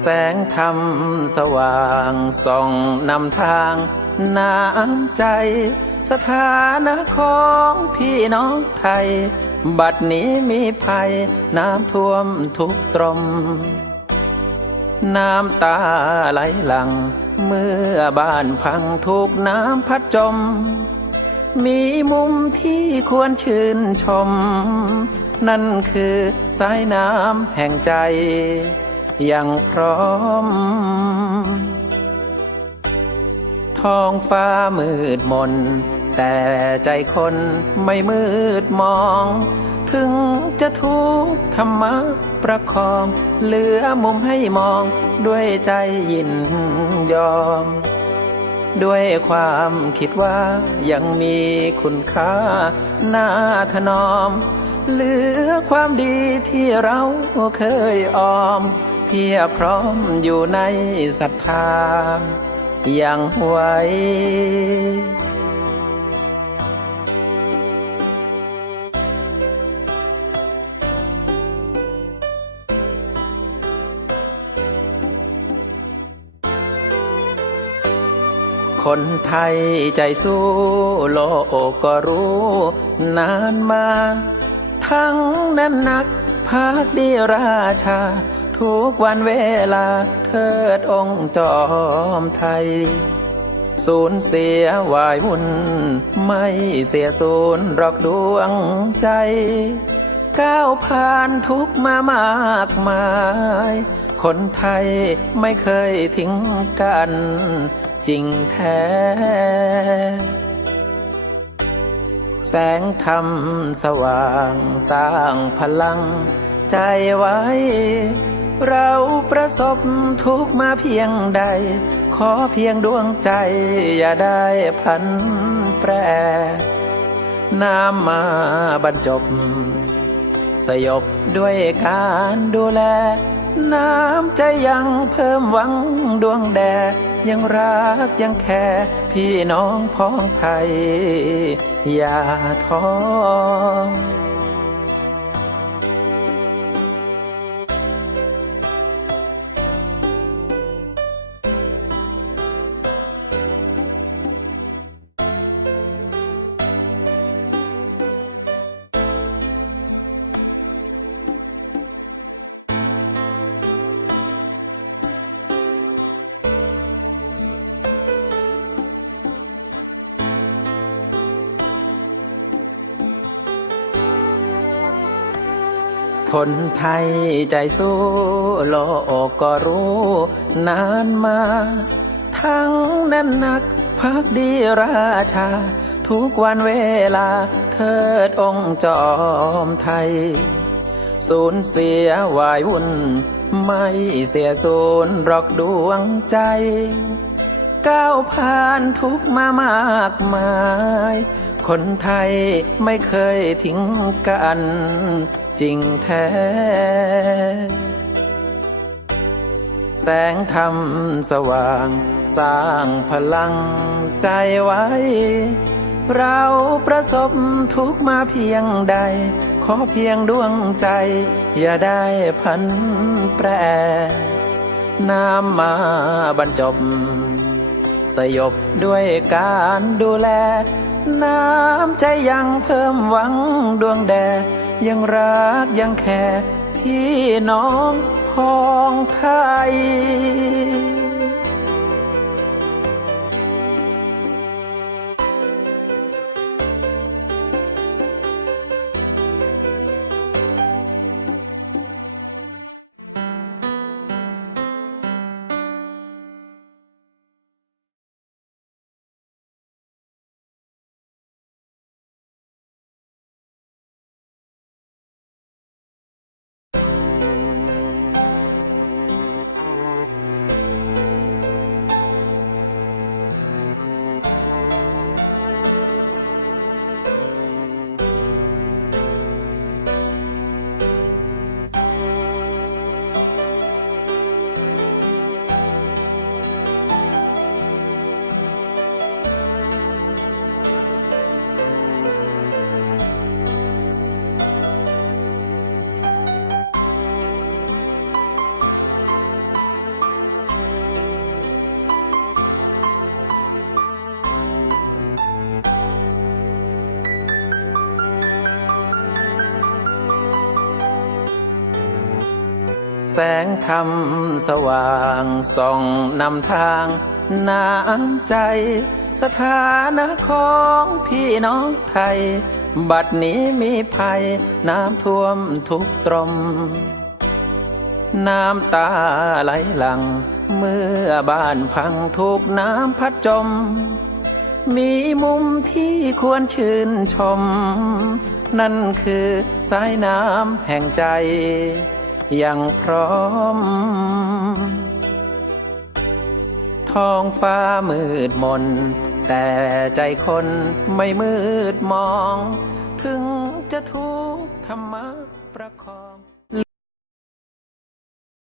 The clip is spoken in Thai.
แสงธรรมสว่างส่องนำทางน้ำใจ สถานะของพี่น้องไทย บัดนี้มีภัย น้ำท่วมทุกตรม น้ำตาไหลหลัง เมื่อบ้านพังถูกน้ำพัดจม มีมุมที่ควรชื่นชม นั่นคือสายน้ำแห่งใจ ยังพร้อม ท้องฟ้ามืดมน แต่ใจคนไม่มืดมอง ถึงจะทุกข์ธรรมะประคอง เหลือมุมให้มองด้วยใจยินยอม ด้วยความคิดว่ายังมีคุณค่าน่าถนอม เหลือความดีที่เราเคยออม พียพร้อมอยู่ในศรัทธายังไวคนไทยใจสู้โลกก็รู้ นานมา ทั้งนั้นหนักภาคดีราชา ทุกวันเวลาเทิดองค์จอมไทย สูญเสียวายวุ่น ไม่เสียสูญรอกดวงใจ ก้าวผ่านทุกมามากมาย คนไทยไม่เคยทิ้งกัน จริงแท้แสงธรรมสว่างสร้างพลังใจไว้ เราประสบทุกมาเพียงใด ขอเพียงดวงใจ อย่าได้พันแปร น้ำมาบรรจบ สยบด้วยการดูแล น้ำใจยังเพิ่มหวังดวงแด ยังรักยังแค่พี่น้องพ้องไทย อย่าท้อ คนไทยใจสู้โลกก็รู้นานมา ทั้งนั้นนักพักดีราชา ทุกวันเวลาเทิดองค์จอมไทย สูญเสียวายวุ่น ไม่เสียสูญรอกดวงใจ ก้าวผ่านทุกมามากมาย คนไทยไม่เคยทิ้งกัน จริงแท้ แสงธรรมสว่าง สร้างพลังใจไว้ เราประสบทุกมาเพียงใด ขอเพียงดวงใจ อย่าได้พันแปรน้ำมาบรรจบ สยบด้วยการดูแล น้ำใจยังเพิ่มหวังดวงแด ยังรักยังแค่พี่น้องพ้องไทย แสงธรรมสว่างส่องนำทางน้ำใจ สถานะของพี่น้องไทย บัดนี้มีภัยน้ำท่วมทุกตรม น้ำตาไหลหลัง เมื่อบ้านพังถูกน้ำพัดจม มีมุมที่ควรชื่นชม นั่นคือสายน้ำแห่งใจ ยังพร้อม ท้องฟ้ามืดมน แต่ใจคนไม่มืดมอง ถึงจะทุกข์ธรรมะ